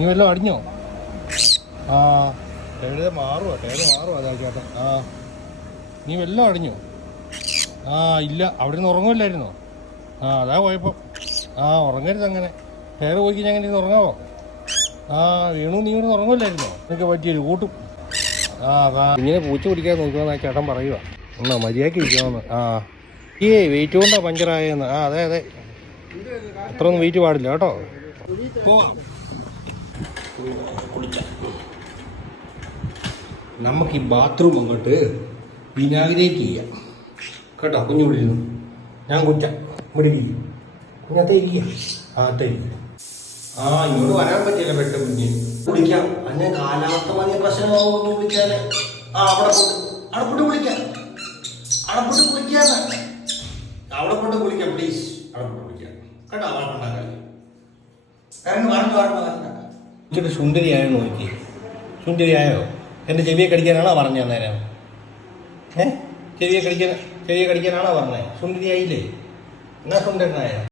നീ വല്ലതും അടിഞ്ഞോ? ആ മാറുവാ അതാ ചേട്ടൻ. നീ വല്ലതും അടിഞ്ഞോ? ഇല്ല, അവിടെ നിന്ന് ഉറങ്ങുമല്ലായിരുന്നോ? അതാ കുഴപ്പം. ഉറങ്ങരുത് അങ്ങനെ. ഹെയർ പോയി കഴിഞ്ഞാൽ അങ്ങനെ ഇരുന്ന് ഉറങ്ങാവോ? വീണു, നീ ഇവിടെ ഉറങ്ങുമല്ലായിരുന്നോ? നിനക്ക് പറ്റിയൊരു കൂട്ടും. ഇങ്ങനെ പൂച്ച പിടിക്കാൻ നോക്കുമെന്ന് ആ ചേട്ടൻ പറയുക. മര്യാദയ്ക്ക് ഇരിക്കണമെന്ന്. വെയിറ്റ് കൊണ്ടാ പഞ്ചറായെന്ന്. അതെ അത്ര ഒന്നും വെയിറ്റ് പാടില്ല കേട്ടോ. പോവാം. നമുക്ക് ഈ ബാത്റൂം അങ്ങോട്ട് വിനാഗിരേറ്റ് ചെയ്യാം കേട്ടോ. കുഞ്ഞു വിളിക്കുന്നു. ഞാൻ കുറ്റ ഇവിടെ ഇരിക്കും. കുഞ്ഞത്തെ ഇരിക്കുക. ഇങ്ങോട്ട് വരാൻ പറ്റില്ല. പെട്ട കുഞ്ഞ് കുളിക്കാം. അന്നെ കാലാവസ്ഥ മതി പ്രശ്നമാകുമെന്ന് വിളിച്ചാല് അവിടെ കുളിക്കാം. അവിടെ കൊണ്ട് കുളിക്കാം പ്ലീസ്. അവിടെ കൊണ്ട് കുളിക്കാം കേട്ടോ. വരണ്ട. സുന്ദരിയായോ നോക്കി? സുന്ദരിയായോ? എൻ്റെ ചെവിയെ കടിക്കാനാണോ പറഞ്ഞത് അന്നേരം? ചെവിയെ കടിക്കാനാണോ പറഞ്ഞത്? സുന്ദരിയായില്ലേ? എന്നാ സുന്ദരനായ